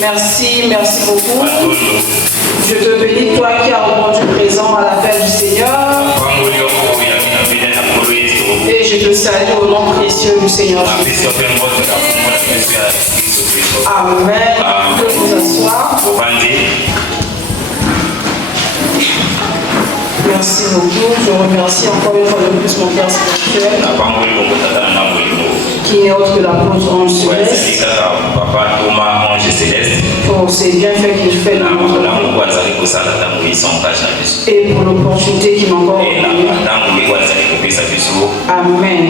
Merci, merci beaucoup. Je te bénis, toi qui as répondu présent à l'appel du Seigneur. Et je te salue au nom précieux du Seigneur Jésus. Amen. Vous pouvez vous asseoir. Merci beaucoup. Je remercie encore une fois de plus mon Père spirituel, qui n'est autre que l'apôtre Ange Céleste, pour ses bienfaits qu'il fait dans notre vie et pour l'opportunité qu'il m'a encore donnée. Amen.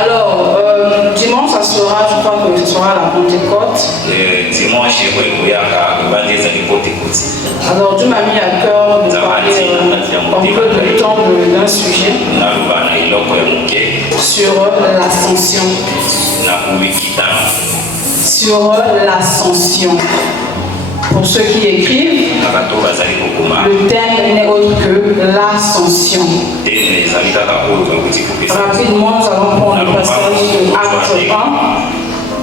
Alors, dimanche, ça sera, je crois que ce sera la Pentecôte. Alors, Dieu m'a mis à cœur de parler un peu de temps d'un sujet sur l'ascension. Sur l'ascension. Pour ceux qui écrivent, le thème n'est autre que l'ascension. Rapidement, nous allons prendre le passage de Acte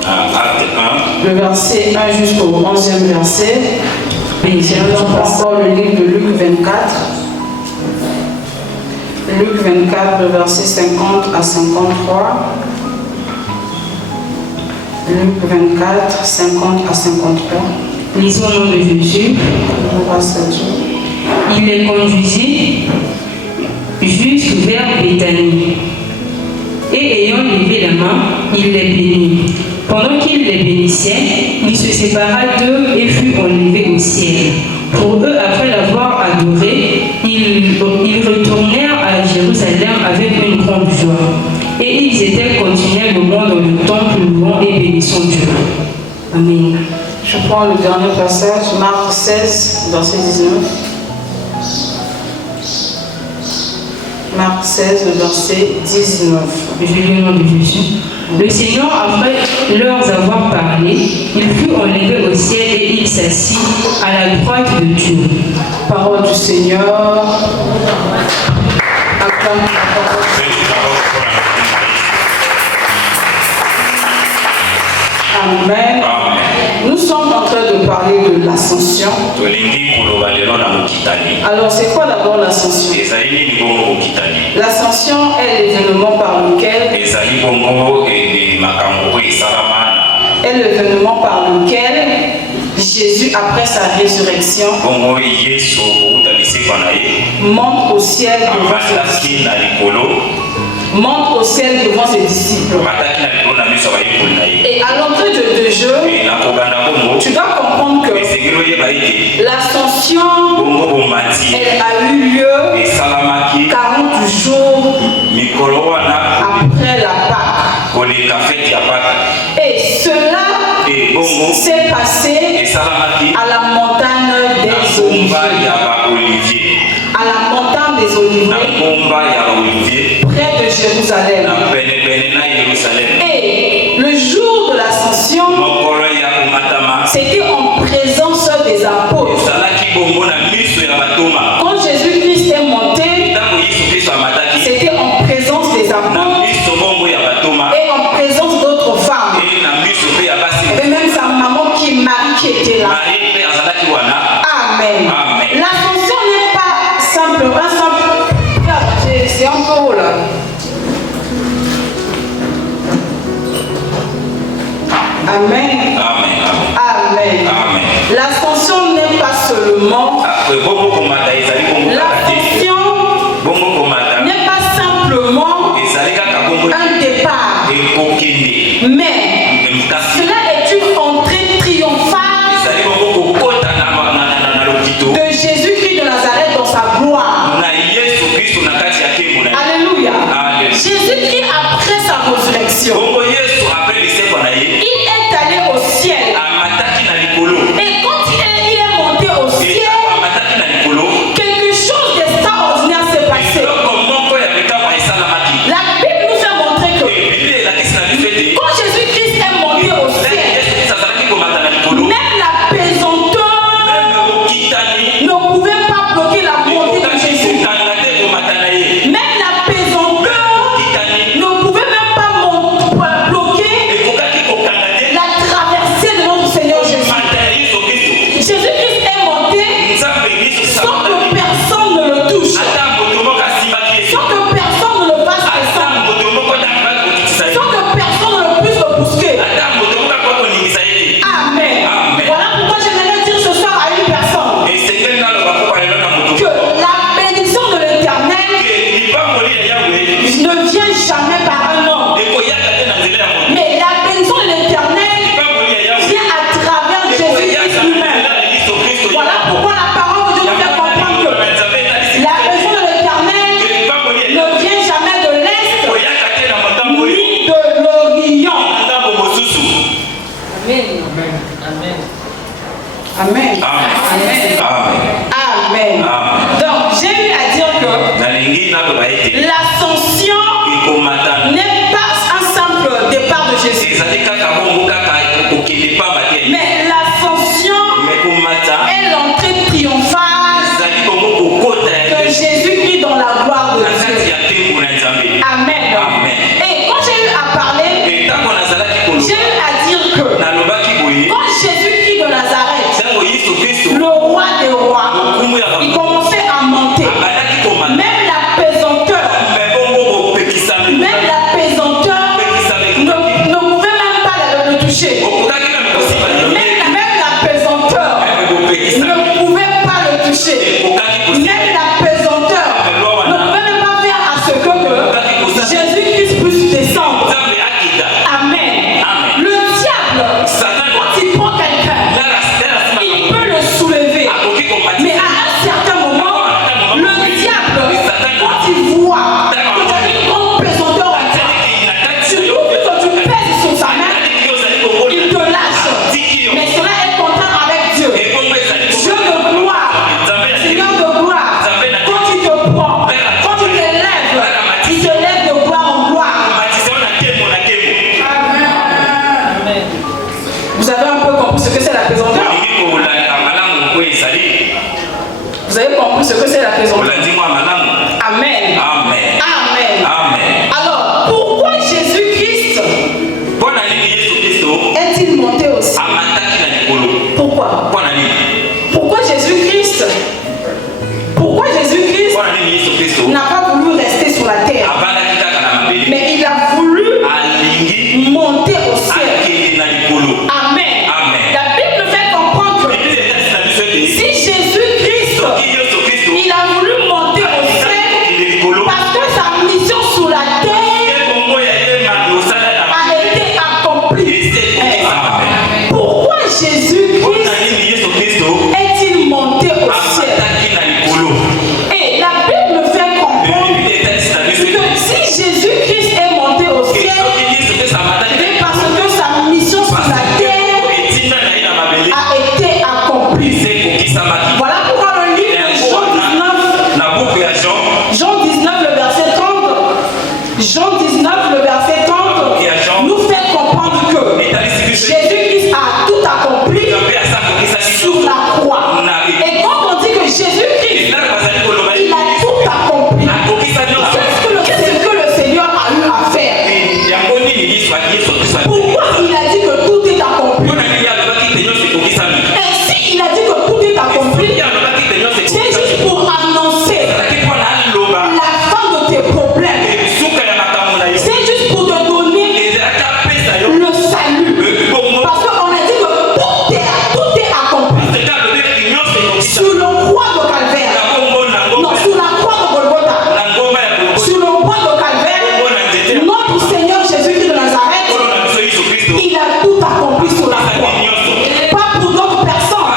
1, le verset 1 jusqu'au 11e verset. Nous allons encore le livre de Luc 24. Luc 24, le verset 50 à 53. Luc 24, 50 à 53. Lisons au nom de Jésus. Il les conduisit jusque vers Béthanie. Et ayant levé la main, il les bénit. Pendant qu'il les bénissait, il se sépara d'eux et fut enlevé au ciel. Pour eux, après l'avoir adoré, ils retournèrent à Jérusalem avec une grande joie. Et ils étaient continuellement dans le temple, louant et bénissant Dieu. Amen. Je prends le dernier passage, Marc 16, verset 19. Marc 16, verset 19. Je lis au nom de Jésus. Le Seigneur, après leur avoir parlé, il fut enlevé au ciel et il s'assit à la droite de Dieu. Parole du Seigneur. Acclame la parole. Amen. Nous sommes en train de parler de l'ascension. Alors, c'est quoi d'abord l'ascension? L'ascension est l'événement par lequel Jésus, après sa résurrection, monte au ciel devant ses disciples. Et à l'entrée de jeu, tu dois comprendre que l'ascension, elle a eu lieu 40 jours après la Pâque. Et cela s'est passé à la montagne des Oliviers. À la montagne des Oliviers, près de Jérusalem. Et le jour de l'ascension, c'était en présence des apôtres. Quand Jésus-Christ est monté, c'était en présence des apôtres et en présence d'autres femmes. Et même sa maman Marie qui était là. Amen. L'ascension n'est pas simplement c'est un peu haut là. Amen. Amen. L'ascension n'est pas seulement. L'ascension n'est pas simplement un départ. Mais cela est une entrée triomphale de Jésus-Christ de Nazareth dans sa gloire. Alléluia. Jésus-Christ, après sa résurrection, il est allé au ciel. Et quand il est monté au ciel, quelque chose d'extraordinaire s'est passé. La Bible nous a montré que quand Jésus-Christ est monté au ciel, Amen. Amen. Amen. Donc, j'ai eu à dire que l'ascension n'est pas un simple départ de Jésus. Mais l'ascension est l'entrée triomphale de Jésus-Christ dans la gloire de Dieu. Amen. Et quand j'ai eu à parler, j'ai eu à dire que quand Jésus-Christ de Nazareth, le roi des rois, il commençait à monter. Même la pesanteur ne pouvait même pas le toucher. Même la pesanteur ne pouvait pas le toucher. Même la pesanteur ne pouvait même pas faire à ce que Jésus-Christ puisse descendre. Amen. Le diable, quand il prend quelqu'un, il peut le soulever. Mais à un certain moment, le diable, quand il voit que tu as une grande pesanteur en toi, surtout que tu pèses sur sa main, il te lâche. Mais cela est contraire avec Dieu. Dieu de gloire, Seigneur de gloire, quand il te prend, quand il te lève de gloire en gloire. Amen. Vous avez un peu compris ce que c'est la pesanteur? Vous avez compris ce que c'est la pesanteur? Amen. Amen. Alors, pourquoi Jésus-Christ est-il monté au ciel? Pourquoi? Pourquoi Jésus-Christ n'a pas voulu rester sur la terre, mais il a voulu monter au ciel? Amen. La Bible fait comprendre que si Jésus-Christ il a voulu monter au ciel parce que sa mission sur la terre a été accomplie. Pourquoi Jésus-Christ est-il monté au ciel? Et la Bible fait comprendre que si Jésus-Christ est monté au ciel, c'est parce que sa mission sur la terre a été accomplie. Voilà pourquoi le livre de Jean 19, le verset 30, nous fait comprendre que Jésus-Christ a tout accompli sur la croix. Et quand on dit que Jésus-Christ, il a tout accompli, qu'est-ce que le Seigneur a eu à faire? Pourquoi il a dit que tout est accompli? Et si il a dit que tout est accompli, c'est juste pour annoncer la fin de tes problèmes. C'est juste pour te donner le salut. Parce qu'on a dit que tout est accompli. Sur le croix de Calvaire. Non, sur la croix de Golgotha. Sur le croix de Calvaire, notre Seigneur Jésus-Christ de Nazareth, il a tout accompli sur la croix. Pas pour d'autres personnes,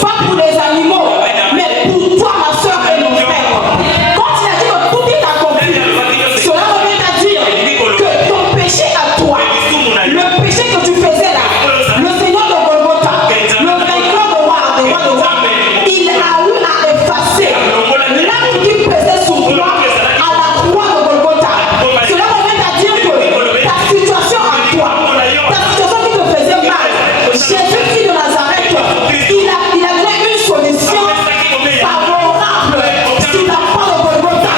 pas pour les animaux, mais pour toi, ma soeur et mon frère. Quand il a dit que tout est accompli, cela revient à dire que ton péché à toi, le péché que tu faisais là, le Seigneur de Golgotha, le vainqueur de roi, il a eu à effacer l'acte qui pesait sur toi à la croix de Golgotha. Cela revient à dire que ta situation à toi, ta situation qui te faisait mal, Jésus-Christ de Nazareth, il a donné une solution favorable sur la croix de Golgotha.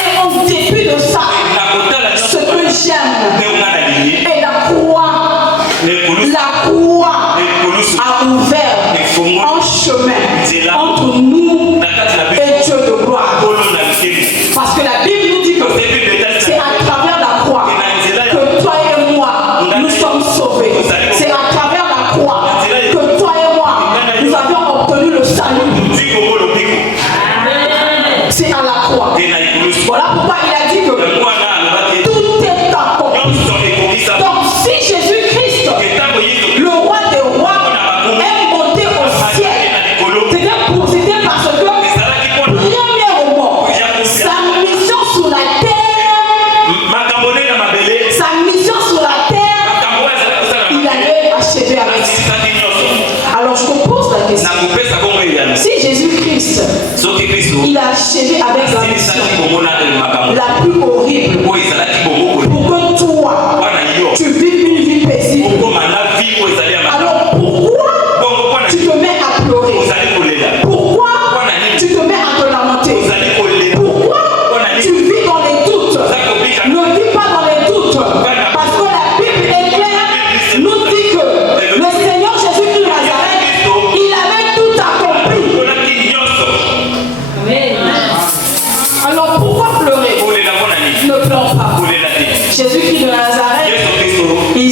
Et en dépit de ça, ce que j'aime, et la croix a ouvert un chemin entre nous et Dieu de gloire. Parce que la Bible nous dit que c'est à travers la croix que toi et moi nous sommes sauvés. C'est à travers la croix que toi et moi nous avions obtenu le salut. C'est à la croix. Voilà pourquoi il a dit que tout est accompli.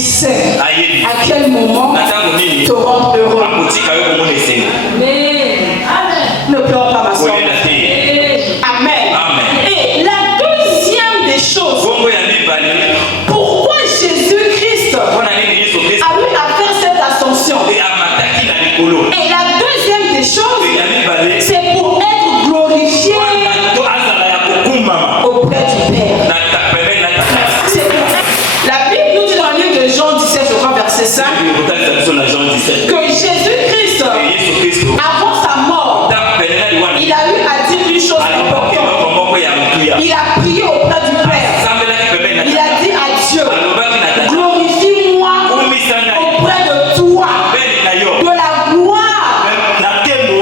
sait à quel moment te rendre heureux. Ne pleure pas, ma soeur. Amen. Et la deuxième des choses, pourquoi Jésus-Christ a eu à faire cette ascension? Et la deuxième des choses, c'est pour être glorifié auprès du Père. La Bible nous dit dans le livre de Jean 17, je crois, verset 5, que Jésus-Christ, avant sa mort, il a eu à dire une chose importante. Il a prié auprès du Père. Il a dit à Dieu, glorifie-moi auprès de toi, de la gloire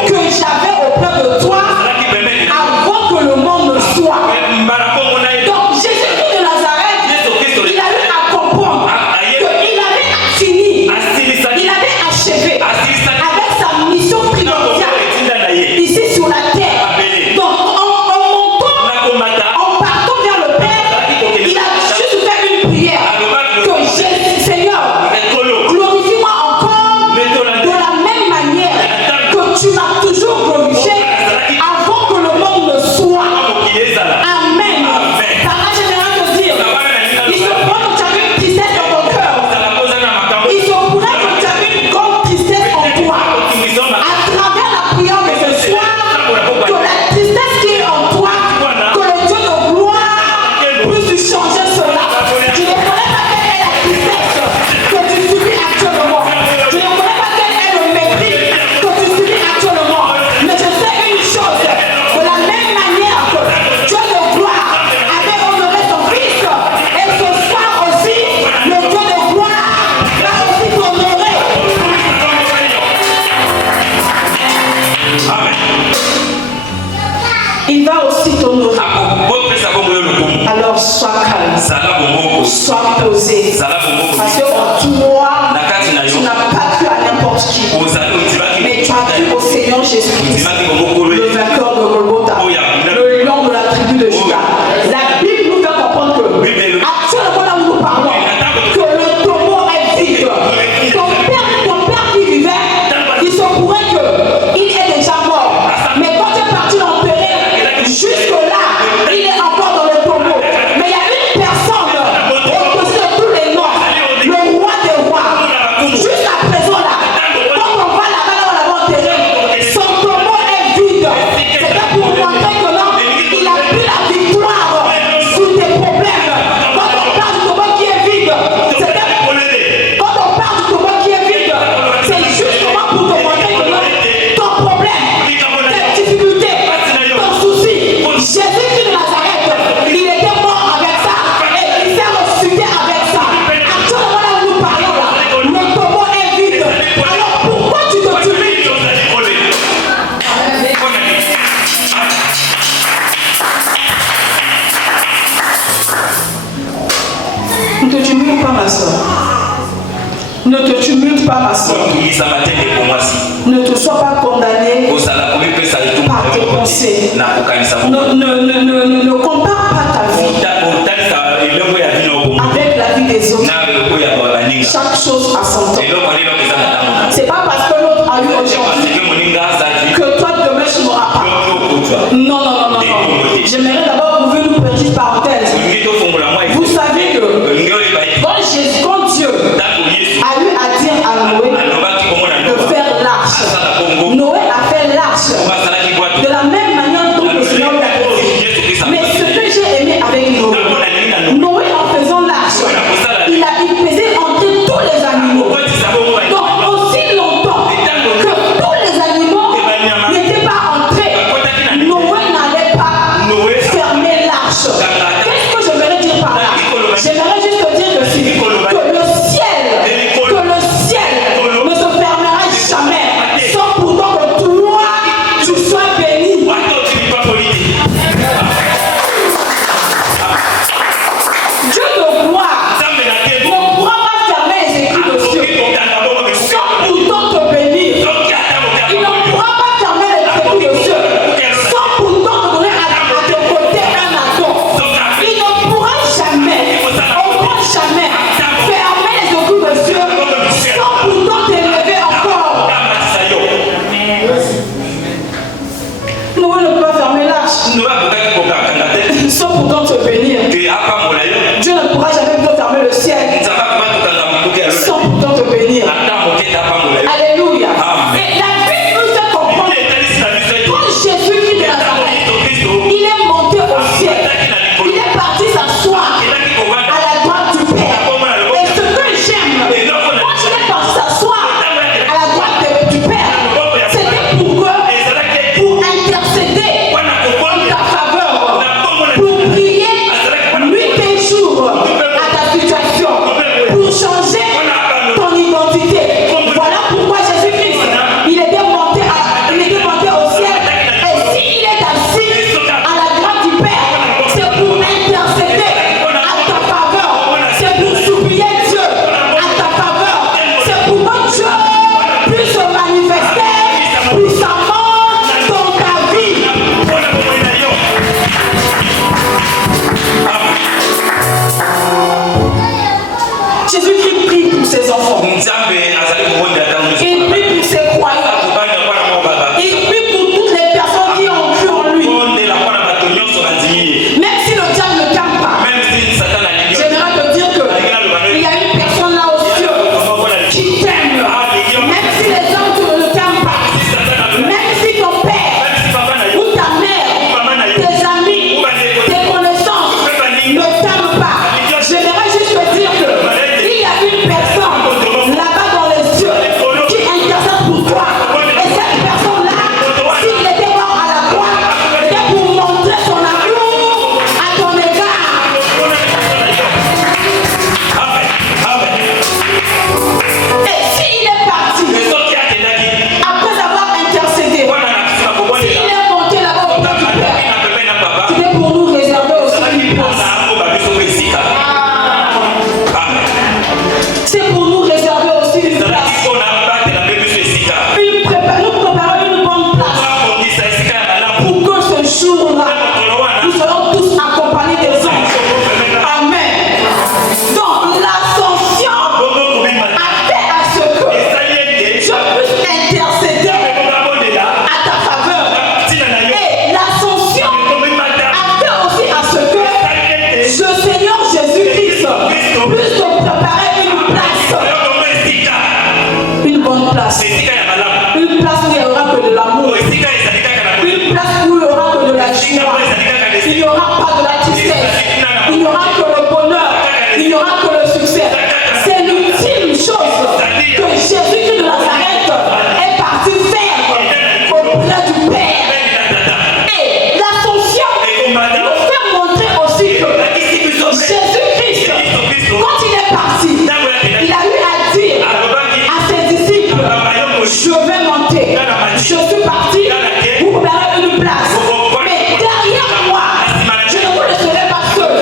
que j'avais auprès de toi avant que le monde ne soit. Donc Jésus-Christ de Nazareth, il a eu à comprendre qu'il avait fini, il avait achevé avec sa mission primordiale ici sur la terre. Donc en partant vers le Père, il a juste fait une prière que Jésus, Seigneur, glorifie-moi encore de la même manière que tu m'as toujours glorifié avant que le monde ne soit. Amen. Par là, j'aimerais te dire, il se pourrait que tu avais une tristesse dans ton cœur. Il se pourrait que tu avais une grande tristesse en toi. À travers la prière de ce soir, que la tristesse qui est en toi, que le Dieu de gloire puisse changer cela. Je ne connais pas quelle est la tristesse que tu subis actuellement. Je ne connais pas quel est le mépris que tu subis actuellement. Mais je sais une chose, de la même manière que Dieu de gloire avait honoré son Fils, et ce soir aussi, le Dieu de gloire va aussi t'honorer. Il va aussi t'honorer. Alors sois calme, sois posé. Parce qu'en toi, tu n'as pas cru à n'importe qui, mais tu as cru au Seigneur Jésus-Christ, le vainqueur de Golgotha, le lion de la tribu de Juda. La Bible nous fait comprendre que actuellement là où nous parlons, que le tombeau est vide. Ton père qui vivait, il se pourrait qu'il est déjà mort. Mais quand tu es parti l'enterrer, jusque-là, il est encore dans le tombeau. Mais il y a une personne au-dessus de tous les noms, le roi des rois. Jusqu'à présent là, quand on va là-bas, là, on l'avait enterré, son tombeau est vide. C'était pour montrer que non, il a pris la victoire sur tes problèmes. Quand on parle du tombeau qui est vide, quand on parle du tombeau qui est vide, c'est justement pour te montrer que non, ton problème, tes difficultés, ton souci, Jésus de Nazareth, il était mort avec ça et il s'est ressuscité avec ça. Actuellement là où nous parlons là, le tombeau est vide. Alors pourquoi tu te tues? Ne te tumulte pas, ma soeur. Ne te tumulte pas, ma soeur. Ne te sois pas condamné par tes pensées. Ne compare pas ta vie avec la vie des autres. Chaque chose a son temps. C'est pas parce que l'autre a eu aujourd'hui que toi demain tu n'auras pas. Non. J'aimerais d'abord ouvrir une petite parenthèse. Vous savez que quand Dieu a eu à dire à Noé de faire l'arche, Noé a fait l'arche de la même manière dont le Seigneur l'a dit. Mais ce que j'ai aimé avec Noé, en faisant l'arche, il pesait entre tous les Jésus-Christ prie pour ses enfants. Il prie pour ses croyants. Il prie pour toutes les personnes qui ont cru en lui. Même si le diable ne t'aime pas, j'aimerais te dire qu'il y a une personne là aux cieux qui t'aime. Même si les hommes ne t'aiment pas, même si ton père ou ta mère, tes amis, tes connaissances ne t'aiment pas, j'aimerais juste te dire qu'il y a une personne là-bas dans les cieux qui intercède pour toi. Et cette personne-là, s'il était mort à la croix, c'était pour montrer son amour à ton égard. Et s'il est parti, après avoir intercédé, s'il est monté là-bas auprès du Père, c'était pour nous réserver aussi une place. C'est pour nous réserver aussi une place. Nous préparer une bonne place pour que ce jour-là, nous serons tous accompagnés des anges. Amen. Donc l'ascension a fait à ce que je puisse intercéder à ta faveur. Et l'ascension a fait aussi à ce que ce Seigneur Jésus-Christ puisse te préparer une place. Une bonne place. Une place où il n'y aura que de l'amour. Une place où il n'y aura que de la joie. Il n'y aura pas de la tristesse. Il n'y aura que le bonheur. Il n'y aura que le succès. C'est l'ultime chose que Jésus-Christ de Nazareth est parti faire auprès du Père. Et l'ascension nous fait montrer aussi que Jésus-Christ, quand il est parti, il a eu à dire à ses disciples, je vais monter, je suis parti, vous préparez une place. Mais derrière moi, je ne vous laisserai pas seul.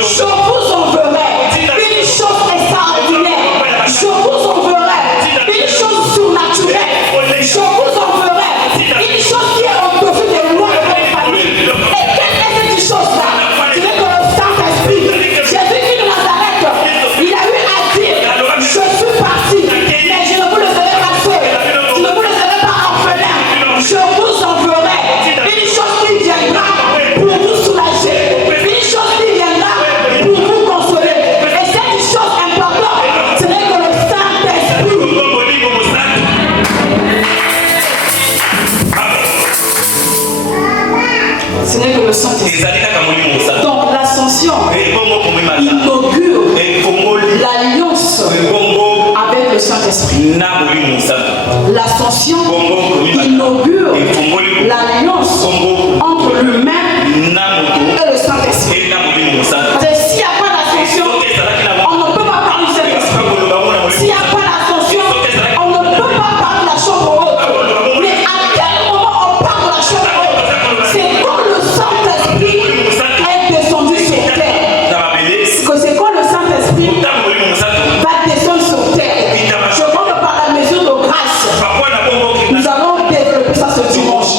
Je vous enverrai une chose extraordinaire. Je vous enverrai une chose surnaturelle. Je vous enverrai une chose qui est au-dessus des lois de votre famille. Et quelle est cette chose-là? C'est que le Saint-Esprit, Jésus-Christ de Nazareth, il a eu à dire, je suis parti, mais je ne vous laisserai pas seul. Je ne vous laisserai pas orphelin. Je vous enverrai une chose qui viendra pour vous soulager, une chose qui viendra pour vous consoler. Et cette chose importante, ce n'est que le Saint-Esprit. Ce n'est que le Saint-Esprit. Donc l'ascension inaugure l'alliance avec le Saint-Esprit. L'ascension inaugure l'alliance entre l'humain et le Saint-Esprit. C'est s'il n'y a pas d'ascension, on ne peut pas parler du Saint-Esprit. S'il n'y a pas d'ascension, on ne peut pas parler de la chambre haute. Mais à quel moment on parle de la chambre haute? C'est quand le Saint-Esprit est descendu sur terre. C'est quand le Saint-Esprit va descendre sur terre. Je crois que par la mesure de grâce, nous allons développer ça ce dimanche.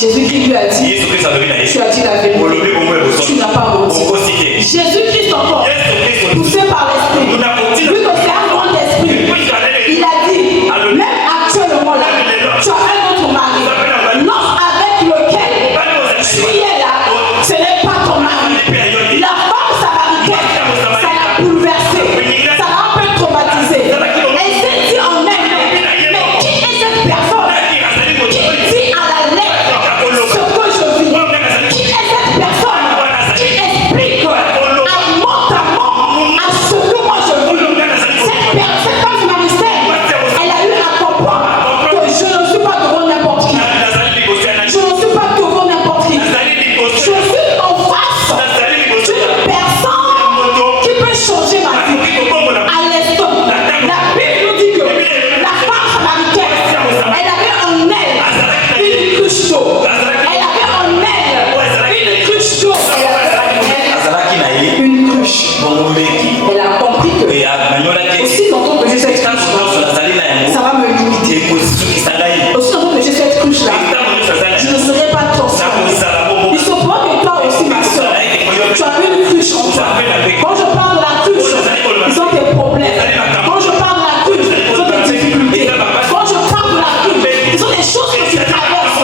Jésus-Christ lui a dit, tu as dit la vérité. Tu n'as pas menti. Jésus-Christ encore, poussé par l'esprit, vu que c'est un grand esprit, il a dit, même actuellement là, tu as un autre mari, l'homme avec lequel tu es là, ce n'est pas ton mari. La femme samaritaine, ça l'a bouleversée, ça l'a un peu traumatisée. Elle s'est dit en elle, mais qui est cette personne qui dit à la lettre ce que je vis? Qui est cette personne qui explique à mot à ce que moi je vis? Cette femme samaritaine, elle a eu à comprendre que je ne suis pas devant n'importe qui. Je ne suis pas devant n'importe qui. Je suis en face d'une personne qui peut changer ma vie. À l'instant, la Bible nous dit que la femme samaritaine, elle avait en elle une cruche d'eau. Elle avait en elle une cruche d'eau. Une cruche. Elle a compris que aussi longtemps que j'ai cette cruche-là, ça va me limiter. Aussi longtemps que j'ai cette cruche-là, je ne serai pas transformée. Il se pourrait que toi aussi, ma soeur, tu as une cruche en toi. Quand je parle de la cruche, ils ont des problèmes. Quand je parle de la cruche, ils ont des difficultés. Quand je parle de la cruche, ils ont des choses que tu traverses.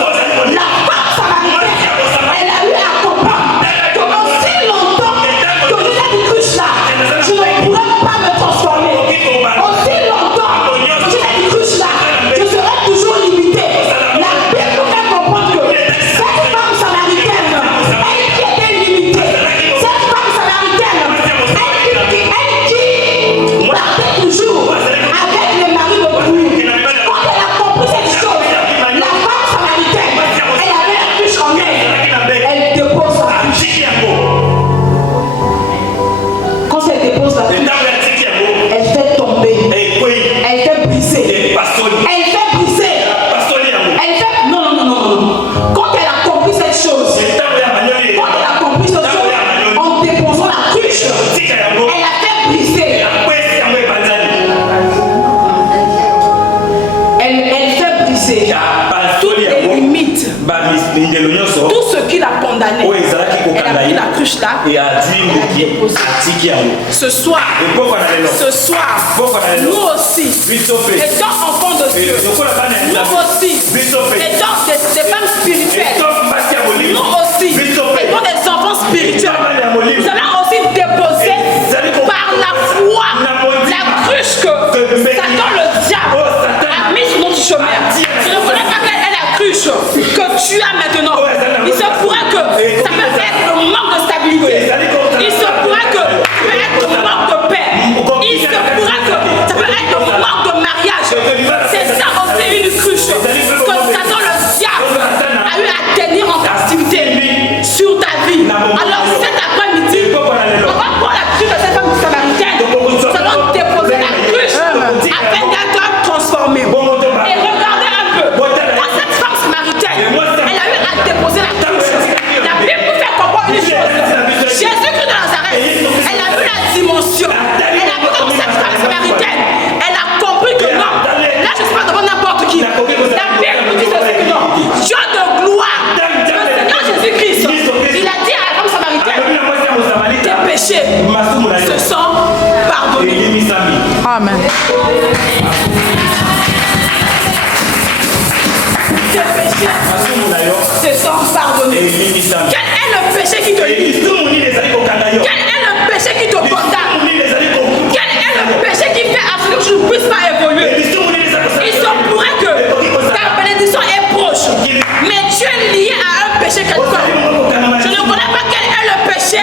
La femme samaritaine, elle a eu à comprendre que aussi longtemps que j'ai cette cruche-là, je ne pourrais pas me transformer. Aussi longtemps que j'ai cette cruche-là, je serai toujours limitée. La Bible nous fait comprendre que cette femme samaritaine, elle qui était limitée, cette femme samaritaine, elle qui partait toujours avec les maris de bruit. Quand elle a compris cette chose, la femme samaritaine, elle avait la cruche en elle. Elle dépose sa cruche. Quand elle dépose la cruche, elle fait tomber. Elle fait briser. Elle fait briser. Elle fait... Non. Quand elle a compris cette chose, en déposant la cruche, elle a fait briser. Elle fait briser toutes les limites. Tout ce qui l'a condamné. Elle a pris la cruche là. Elle a déposé. Ce soir, nous aussi, étant enfants de Dieu, nous aussi, étant des femmes spirituelles, nous aussi, étant des enfants spirituels, nous allons aussi déposer par la foi la cruche que Satan le diable a mis sur notre chemin. Je ne connais pas quelle est la cruche que tu as maintenant. Il se pourrait que ça peut être le manque de stabilité. Il se pourrait que ça peut être le manque de paix. Il se pourrait que ça peut être le manque de mariage. C'est ça aussi une cruche que Satan le diable a eu à tenir en captivité sur ta vie. Alors cet après-midi, on va prendre la cruche de cette femme samaritaine. Nous allons déposer la cruche afin d'être transformée. Et regardez un peu, quand cette femme samaritaine, elle a eu à déposer la cruche. La Bible nous fait comprendre une chose. Jésus-Christ de Nazareth, elle a vu la dimension. Elle a vu comme cette femme samaritaine, elle a compris que non, là je ne suis pas devant n'importe qui. La Bible nous dit ceci que non. Dieu de gloire, le Seigneur Jésus-Christ, il a dit à la femme samaritaine, tes péchés se sont pardonnés. Amen. Tes péchés se sont pardonnés. Quel est le péché qui te lie? Quel est le péché qui te condamne? Quel est le péché qui fait à ce que tu ne puisses pas évoluer? Il se pourrait que ta bénédiction est proche, mais tu es lié à un péché quelconque. Je ne connais pas quel est le péché